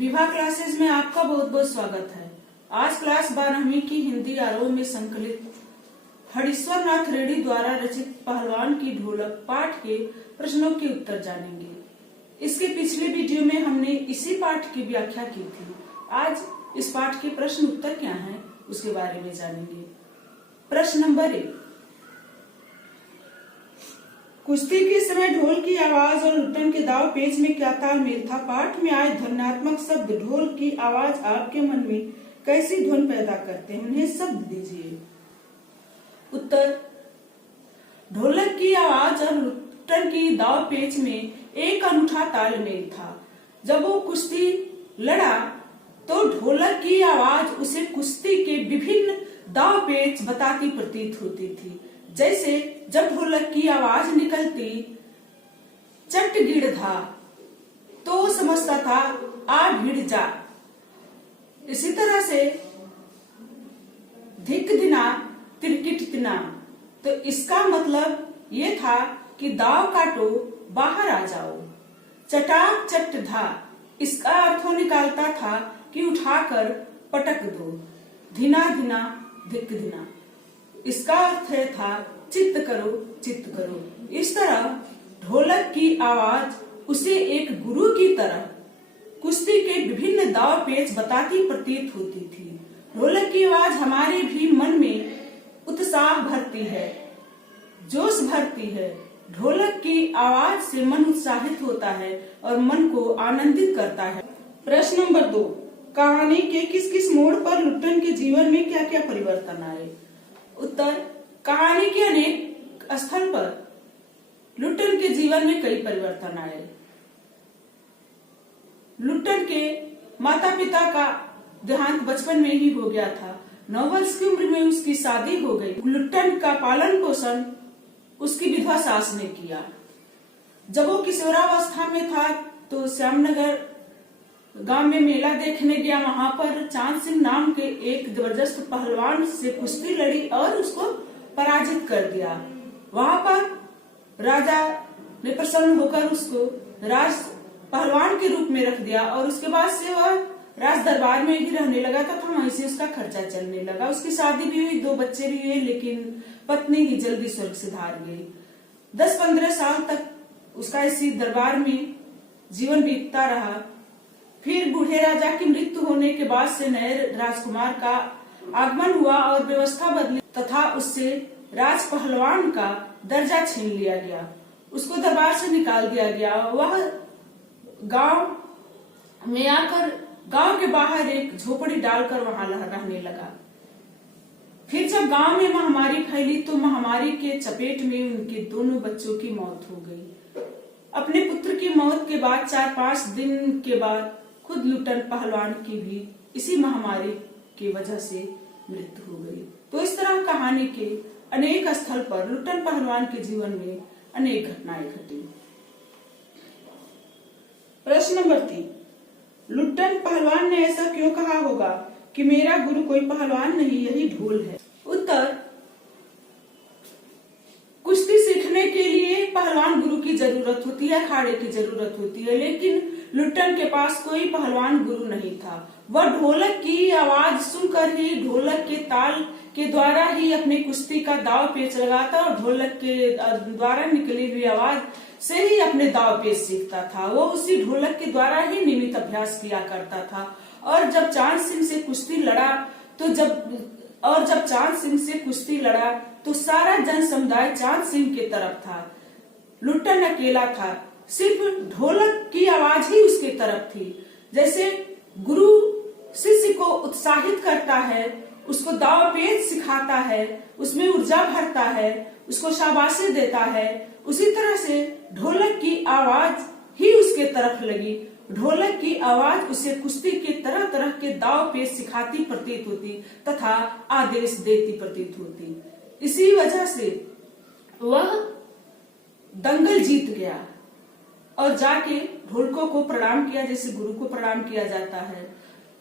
Vibha classes में आपका बहुत बहुत स्वागत है। आज क्लास 12वीं की हिंदी आरोह में संकलित हरीश्वर नाथ रेड्डी द्वारा रचित पहलवान की ढोलक पाठ के प्रश्नों के उत्तर जानेंगे। इसके पिछले वीडियो में हमने इसी पाठ की व्याख्या की थी। आज इस पाठ के प्रश्न उत्तर क्या हैं उसके बारे में जानेंगे। प्रश्न नंबर 1, कुश्ती के समय ढोल की आवाज और लुट्टन के दाव पेच में क्या तालमेल था। पाठ में आए ध्वन्यात्मक शब्द ढोल की आवाज आपके मन में कैसी ध्वनि पैदा करते हैं, उन्हें शब्द दीजिए। उत्तर, ढोलक की आवाज और लुट्टन की दाव पेच में एक अनूठा तालमेल था। जब वो कुश्ती लड़ा तो ढोलक की आवाज उसे कुश्ती के विभिन्न दाव पेच बताती प्रतीत होती थी। जैसे जब ढोलक की आवाज निकलती चट गिड़ धा तो समझता था आ भिड़ जा। इसी तरह से धिक दिना तिरकिट दिना, तो इसका मतलब ये था कि दाव काटो बाहर आ जाओ। चटाक चट धा, इसका अर्थ निकालता था कि उठाकर पटक दो। धिना धिना धिक दिना, इसका अर्थ था चित्त करो चित्त करो। इस तरह ढोलक की आवाज उसे एक गुरु की तरह कुश्ती के विभिन्न दाव पेच बताती प्रतीत होती थी। ढोलक की आवाज हमारे भी मन में उत्साह भरती है, जोश भरती है। ढोलक की आवाज से मन उत्साहित होता है और मन को आनंदित करता है। प्रश्न नंबर 2, कहानी के किस किस मोड़ पर लुट्टन के जीवन में क्या क्या परिवर्तन आए। उत्तर, कहानी के अनेक स्थल पर लुट्टन के जीवन में कई परिवर्तन आए। लुट्टन के माता पिता का देहांत बचपन में ही हो गया था। 9 वर्ष की उम्र में उसकी शादी हो गई। लुट्टन का पालन पोषण उसकी विधवा सास ने किया। जब वो किशोरावस्था में था तो श्यामनगर गांव में मेला देखने गया। वहां पर चांद सिंह नाम के एक जबरदस्त पहलवान से कुश्ती लड़ी और उसको पराजित कर दिया। वहां पर राजा ने प्रसन्न होकर उसको राज पहलवान के रूप में रख दिया और उसके बाद से वह राज दरबार में ही रहने लगा तथा वहीं से उसका खर्चा चलने लगा। उसकी शादी भी हुई, 2 बच्चे भी हुए, लेकिन पत्नी ही जल्दी स्वर्ग सिधार गई। 10-15 साल तक उसका इसी दरबार में जीवन बीतता रहा। फिर बूढ़े राजा की मृत्यु होने के बाद से नए राजकुमार का आगमन हुआ और व्यवस्था बदली तथा उससे राज पहलवान का दर्जा छीन लिया गया। उसको दरबार से निकाल दिया गया। वह गांव में आकर गांव के बाहर एक झोपड़ी डालकर वहां रहने लगा। फिर जब गांव में महामारी फैली तो महामारी के चपेट में उनके दोनों बच्चों की मौत हो गई। अपने पुत्र की मौत के बाद 4-5 दिन के बाद खुद लुट्टन पहलवान की भी इसी महामारी की वजह से मृत्यु हो गई। तो इस तरह कहानी के अनेक स्थल पर लुट्टन पहलवान के जीवन में अनेक घटनाएं घटी। प्रश्न नंबर 3, लुट्टन पहलवान ने ऐसा क्यों कहा होगा कि मेरा गुरु कोई पहलवान नहीं, यही ढोल है। उत्तर, कुश्ती सीखने के लिए पहलवान गुरु की जरूरत होती है, अखाड़े की जरूरत होती है, लेकिन लुट्टन के पास कोई पहलवान गुरु नहीं था। वह ढोलक की आवाज सुनकर ही, ढोलक के ताल के द्वारा ही अपनी कुश्ती का दाव पेच लगाता और ढोलक के द्वारा निकली हुई आवाज से ही अपने दाव पेच सीखता था। वो उसी ढोलक के द्वारा ही नियमित अभ्यास किया करता था। और जब चांद सिंह से कुश्ती लड़ा तो सारा जन समुदाय चांद सिंह के तरफ था। लुट्टन अकेला था, सिर्फ ढोलक की आवाज ही उसके तरफ थी। जैसे गुरु शिष्य को उत्साहित करता है, उसको दाव पेच सिखाता है, उसमें ऊर्जा भरता है, उसको शाबाशी देता है, उसी तरह से ढोलक की आवाज ही उसके तरफ लगी। ढोलक की आवाज उसे कुश्ती के तरह तरह के दाव पेच सिखाती प्रतीत होती तथा आदेश देती प्रतीत होती। इसी वजह से वह दंगल जीत गया और जाके ढोलकों को प्रणाम किया, जैसे गुरु को प्रणाम किया जाता है।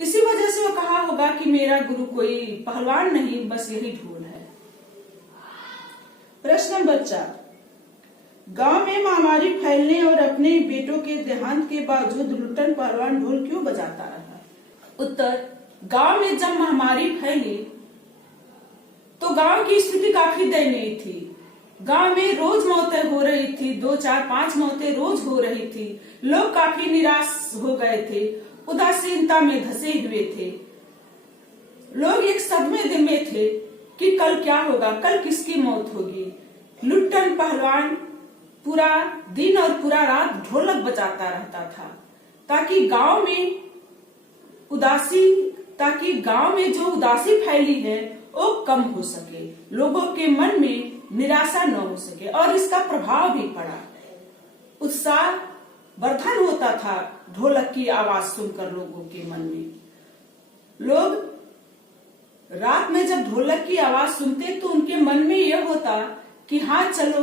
इसी वजह से वो कहा होगा कि मेरा गुरु कोई पहलवान नहीं, बस यही ढोल है। प्रश्न नंबर 4, गांव में महामारी फैलने और अपने बेटों के देहांत के बावजूद लुट्टन पहलवान ढोल क्यों बजाता रहा? उत्तर, गांव में जब महामारी फैली तो गांव की स्थिति काफी दयनीय थी। गांव में रोज मौतें हो रही थी, 2, 4, 5 मौतें रोज हो रही थी। लोग काफी निराश हो गए थे, उदासीनता में धंसे हुए थे। लोग एक सदमे में थे कि कल क्या होगा, कल किसकी मौत होगी। लुट्टन पहलवान पूरा दिन और पूरा रात ढोलक बजाता रहता था ताकि गांव में जो उदासी फैली है वो कम हो सके, लोगों के मन में निराशा न हो सके। और इसका प्रभाव भी पड़ा, उत्साह वर्धन होता था ढोलक की आवाज सुनकर लोगों के मन में। लोग रात में जब ढोलक की आवाज सुनते तो उनके मन में यह होता कि हाँ चलो,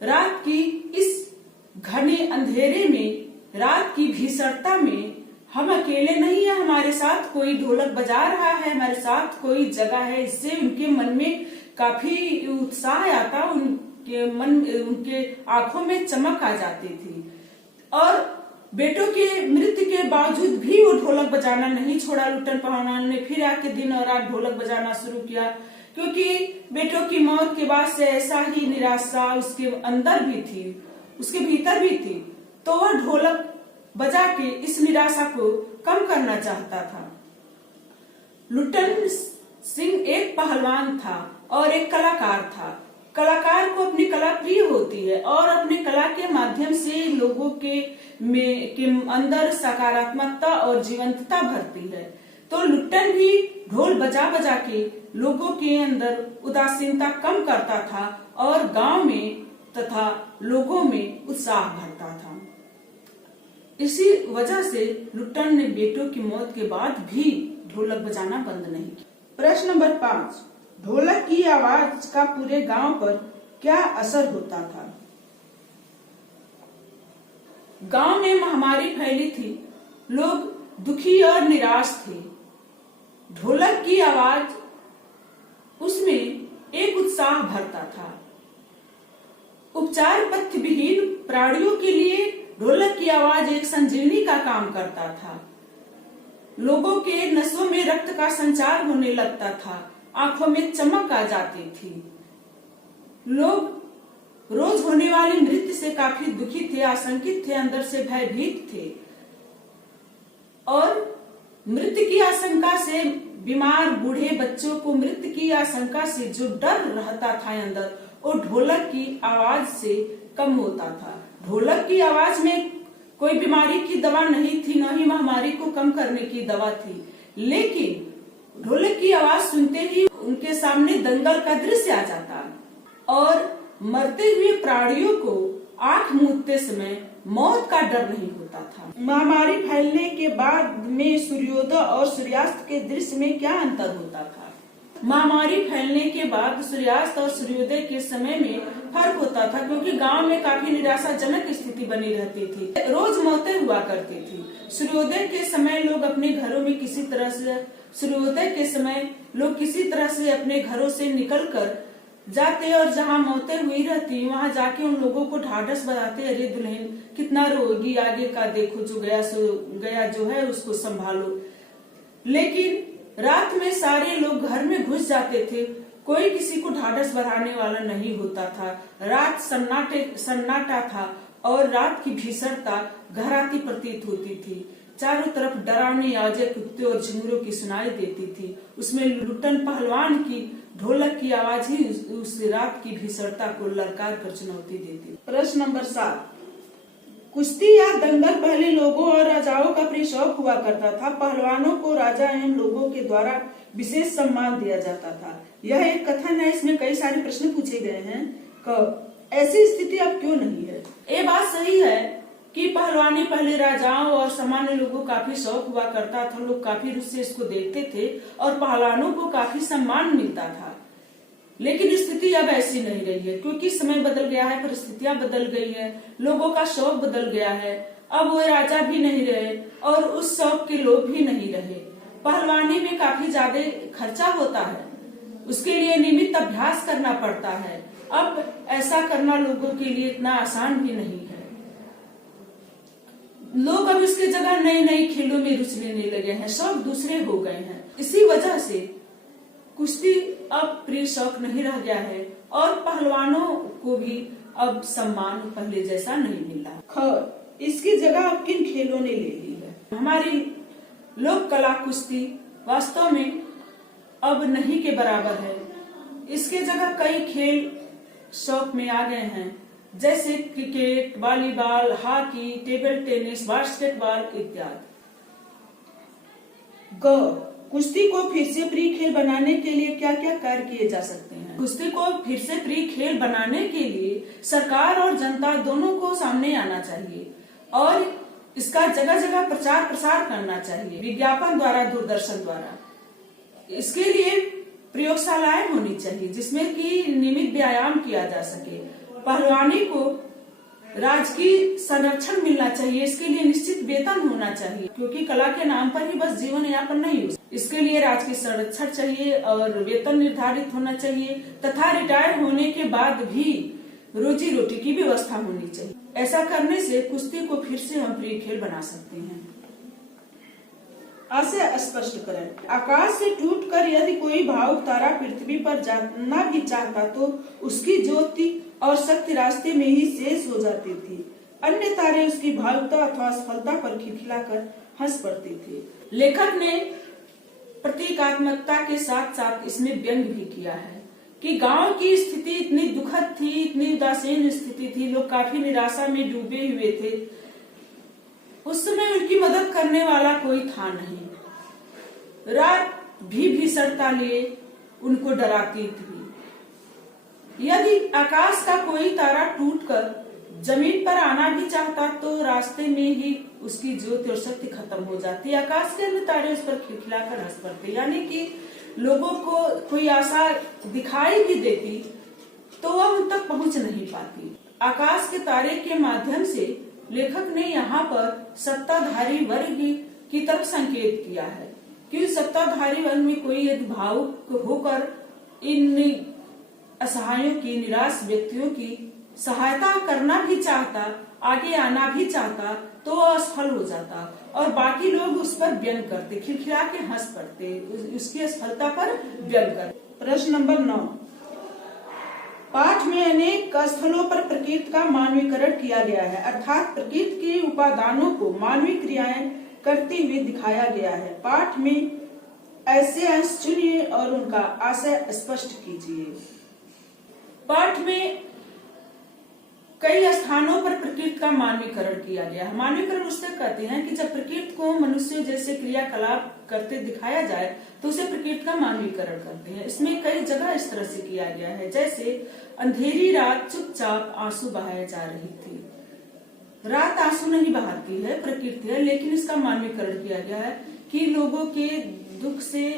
रात की इस घने अंधेरे में, रात की भीषणता में हम अकेले नहीं है, हमारे साथ कोई ढोलक बजा रहा है, हमारे साथ कोई जगह है। इससे उनके मन में काफी उत्साह आता, उनके आंखों में चमक आ जाती थी। और बेटों के मृत्यु के बावजूद भी वो ढोलक बजाना नहीं छोड़ा। लुट्टन पहलवान ने फिर आके दिन और रात ढोलक बजाना शुरू किया, क्योंकि बेटों की मौत के बाद से ऐसा ही निराशा उसके अंदर भी थी, उसके भीतर भी थी। तो वह ढोलक बजा के इस निराशा को कम करना चाहता था। लुट्टन सिंह एक पहलवान था और एक कलाकार था। कलाकार को अपनी कला प्रिय होती है और अपनी कला के माध्यम से लोगों के अंदर सकारात्मकता और जीवंतता भरती है। तो लुट्टन भी ढोल बजा बजा के लोगों के अंदर उदासीनता कम करता था और गांव में तथा लोगों में उत्साह भरता था। इसी वजह से लुट्टन ने बेटों की मौत के बाद भी ढोलक बजाना बंद नहीं किया। प्रश्न नंबर 5, ढोलक की आवाज का पूरे गांव पर क्या असर होता था? गांव में महामारी फैली थी, लोग दुखी और निराश थे। ढोलक की आवाज उसमें एक उत्साह भरता था। उपचार पथ्य विहीन प्राणियों के लिए ढोलक की आवाज एक संजीवनी का काम करता था। लोगों के नसों में रक्त का संचार होने लगता था, आंखों में चमक आ जाती थी। लोग रोज होने वाली मृत्यु से काफी दुखी थे, आशंकित थे, अंदर से भयभीत थे। और मृत्यु की आशंका से, बीमार बूढ़े बच्चों को मृत्यु की आशंका से जो डर रहता था अंदर, वो ढोलक की आवाज से कम होता था। ढोलक की आवाज में कोई बीमारी की दवा नहीं थी, न ही महामारी को कम करने की दवा थी, लेकिन ढोलक की आवाज सुनते ही उनके सामने दंगल का दृश्य आ जाता और मरते हुए प्राणियों को आंख मूंदते समय मौत का डर नहीं होता था। महामारी फैलने के बाद में सूर्योदय और सूर्यास्त के दृश्य में क्या अंतर होता था? महामारी फैलने के बाद सूर्यास्त और सूर्योदय के समय में फर्क होता था, क्योंकि गांव में काफी निराशाजनक स्थिति बनी रहती थी, रोज मौतें हुआ करती थी। सूर्योदय के समय लोग अपने घरों में किसी तरह से अपने घरों से निकलकर जाते और जहाँ मौतें हुई रहती वहां जाके उन लोगों को ढाढ़स बजाते, अरे दुल्हन कितना रोगी, आगे का देखो, जो गया सो गया, जो है उसको संभालो। लेकिन रात में सारे लोग घर में घुस जाते थे, कोई किसी को ढाढ़स बढ़ाने वाला नहीं होता था। रात सन्नाटा था और रात की भीषणता घराती प्रतीत होती थी। चारों तरफ डरावनी आवाजें कुत्ते और झिंगुरों की सुनाई देती थी। उसमें लुट्टन पहलवान की ढोलक की आवाज ही उस रात की भीषणता को ललकार कर चुनौती देती। प्रश्न नंबर 7, कुश्ती या दंगल पहले लोगों और राजाओं का प्रिय शौक हुआ करता था। पहलवानों को राजा एवं लोगों के द्वारा विशेष सम्मान दिया जाता था। यह एक कथन है, इसमें कई सारे प्रश्न पूछे गए हैं। ऐसी स्थिति अब क्यों नहीं है? ये बात सही है कि पहलवानी पहले राजाओं और सामान्य लोगों को काफी शौक हुआ करता था। लोग काफी रुचि से इसको देखते थे और पहलवानों को काफी सम्मान मिलता था। लेकिन स्थिति अब ऐसी नहीं रही है, क्योंकि समय बदल गया है, परिस्थितियां बदल गई है, लोगों का शौक बदल गया है। अब वो राजा भी नहीं रहे और उस शौक के लोग भी नहीं रहे। पहलवानी में काफी ज्यादा खर्चा होता है, उसके लिए नियमित अभ्यास करना पड़ता है। अब ऐसा करना लोगों के लिए इतना आसान भी नहीं है। अब इसके जगह नए नए खेलों में रुचि लेने लगे हैं, शौक दूसरे हो गए हैं। इसी वजह से कुश्ती अब प्रिय शौक नहीं रह गया है और पहलवानों को भी अब सम्मान पहले जैसा नहीं मिल रहा। इसकी जगह अब किन खेलों ने ले ली है? हमारी लोक कला कुश्ती वास्तव में अब नहीं के बराबर है। इसके जगह कई खेल शौक में आ गए हैं, जैसे cricket, volleyball, hockey, table tennis, basketball इत्यादि। कुश्ती को फिर से प्रिय खेल बनाने के लिए क्या क्या कार्य किए जा सकते हैं? कुश्ती को फिर से प्रिय खेल बनाने के लिए सरकार और जनता दोनों को सामने आना चाहिए और इसका जगह जगह प्रचार प्रसार करना चाहिए, विज्ञापन द्वारा, दूरदर्शन द्वारा। इसके लिए प्रयोगशालाएं होनी चाहिए जिसमें कि नियमित व्यायाम किया जा सके। पहलवानी को राजकीय संरक्षण मिलना चाहिए, इसके लिए निश्चित वेतन होना चाहिए, क्योंकि कला के नाम पर ही बस जीवन यापन नहीं हो। इसके लिए राजकीय संरक्षण चाहिए और वेतन निर्धारित होना चाहिए तथा रिटायर होने के बाद भी रोजी रोटी की व्यवस्था होनी चाहिए। ऐसा करने से कुश्ती को फिर से हम प्रिय खेल बना सकते हैं। आशय स्पष्ट करें। आकाश से टूटकर यदि कोई भावुक तारा पृथ्वी पर जाना भी चाहता तो उसकी ज्योति और शक्ति रास्ते में ही शेष हो जाती थी। अन्य तारे उसकी भावुकता अथवा सफलता पर खिलखिलाकर हंस पड़ते थे। लेखक ने प्रतीकात्मकता के साथ साथ इसमें व्यंग भी किया है कि गांव की स्थिति इतनी दुखद थी, इतनी उदासीन स्थिति थी, लोग काफी निराशा में डूबे हुए थे। उस समय उनकी मदद करने वाला कोई था नहीं। रात भी भीषणता लिए उनको डराती थी। यदि आकाश का कोई तारा टूटकर जमीन पर आना भी चाहता तो रास्ते में ही उसकी ज्योति और शक्ति खत्म हो जाती। आकाश के अन्य तारे उस पर खिलखिलाकर हंस पड़ते, यानी कि लोगों को कोई आशा दिखाई भी देती तो वह उन तक पहुंच नहीं पाती। आकाश के तारे के माध्यम से लेखक ने यहाँ पर सत्ताधारी वर्ग की तरफ संकेत किया है कि सत्ताधारी वर्ग में कोई यदि भावुक होकर इन असहायों की, निराश व्यक्तियों की सहायता करना भी चाहता, आगे आना भी चाहता तो वह असफल हो जाता और बाकी लोग उस पर व्यंग करते, खिलखिला के हंस पड़ते, उसकी असफलता पर व्यंग करते। प्रश्न नंबर 9। पाठ में अनेक स्थलों पर प्रकृति का मानवीकरण किया गया है, अर्थात प्रकृति के उपादानों को मानवीय क्रियाएं करते हुए दिखाया गया है। पाठ में ऐसे अंश चुनिए और उनका आशय स्पष्ट कीजिए। पाठ में कई स्थानों पर प्रकृति का मानवीकरण किया गया है। मानवीकरण उससे कहते हैं कि जब प्रकृति को मनुष्य जैसे क्रियाकलाप करते दिखाया जाए तो उसे प्रकृति का मानवीकरण करते हैं। इसमें कई जगह इस तरह से किया गया है, जैसे अंधेरी रात चुपचाप आंसू बहाए जा रही थी। रात आंसू नहीं बहाती है, प्रकृति है, लेकिन इसका मानवीकरण किया गया है कि लोगों के दुख से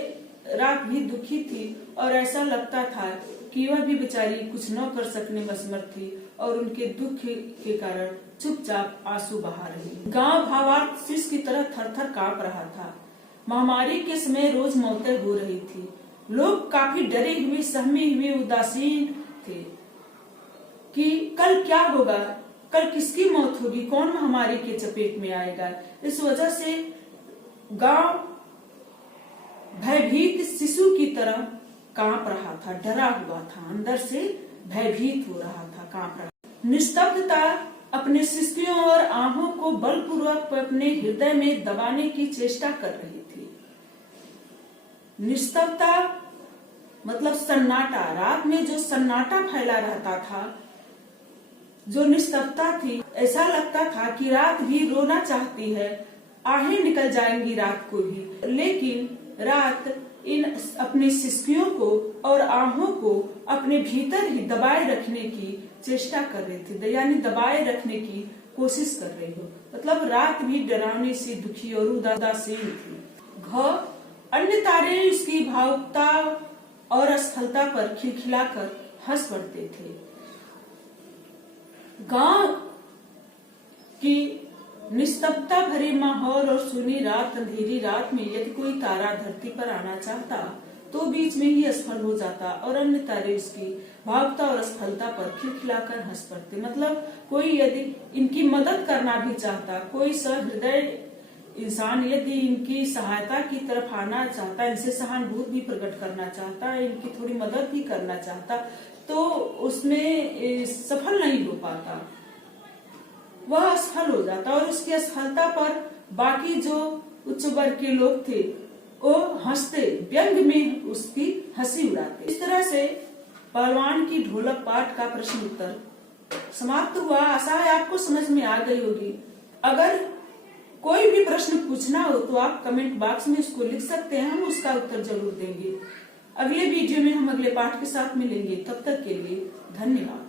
रात भी दुखी थी और ऐसा लगता था कि वह भी बेचारी कुछ न कर सकने में असमर्थ थी और उनके दुख के कारण चुपचाप आंसू बहा रही। गांव भावार्थ शीश की तरह थर-थर कांप रहा था। महामारी के समय रोज मौतें हो रही थी। लोग काफी डरे हुए, सहमे हुए, उदासीन थे कि कल क्या होगा, कल किसकी मौत होगी, कौन महामारी के चपेट में आएगा। इस वजह से गांव भयभीत शिशु की तरह कांप रहा था, डरा हुआ था, अंदर से भयभीत हो रहा था, कांप रहा। निस्तब्धता अपने सिसकियों और आहों को बलपूर्वक अपने हृदय में दबाने की चेष्टा कर रही थी। निस्तब्धता मतलब सन्नाटा। रात में जो सन्नाटा फैला रहता था, जो निस्तब्धता थी, ऐसा लगता था कि रात भी रोना चाहती है, आहें निकल जाएंगी रात को भी, लेकिन रात इन अपने सिसकियों को और आहों को अपने भीतर ही दबाए रखने की चेष्टा कर रही थी, यानी दबाए रखने की कोशिश कर रही हो। मतलब रात भी डरावनी सी, दुखी और उदासीन थी। अन्य तारे इसकी भावुकता और असफलता पर खिलखिलाकर हंस पड़ते थे। गांव की निस्तब्धता भरे माहौल और सुनी रात, अंधेरी रात में यदि कोई तारा धरती पर आना चाहता तो बीच में ही असफल हो जाता और अन्य तारे उसकी भावुकता और असफलता पर खिलखिलाकर हंस पड़ते। मतलब कोई यदि इनकी मदद करना भी चाहता, कोई सहृदय इंसान यदि इनकी सहायता की तरफ आना चाहता, इनसे सहानुभूति भी प्रकट करना चाहता, इनकी थोड़ी मदद भी करना चाहता, तो उसमें सफल नहीं हो पाता, वह असफल हो जाता और उसकी असफलता पर बाकी जो उच्च वर्ग के लोग थे वो हंसते, व्यंग में उसकी हंसी उड़ाते। इस तरह से पहलवान की ढोलक पाठ का प्रश्न उत्तर समाप्त हुआ। आशा है आपको समझ में आ गई होगी। अगर कोई भी प्रश्न पूछना हो तो आप कमेंट बॉक्स में उसको लिख सकते हैं, हम उसका उत्तर जरूर देंगे। अगले वीडियो में हम अगले पाठ के साथ मिलेंगे, तब तक के लिए धन्यवाद।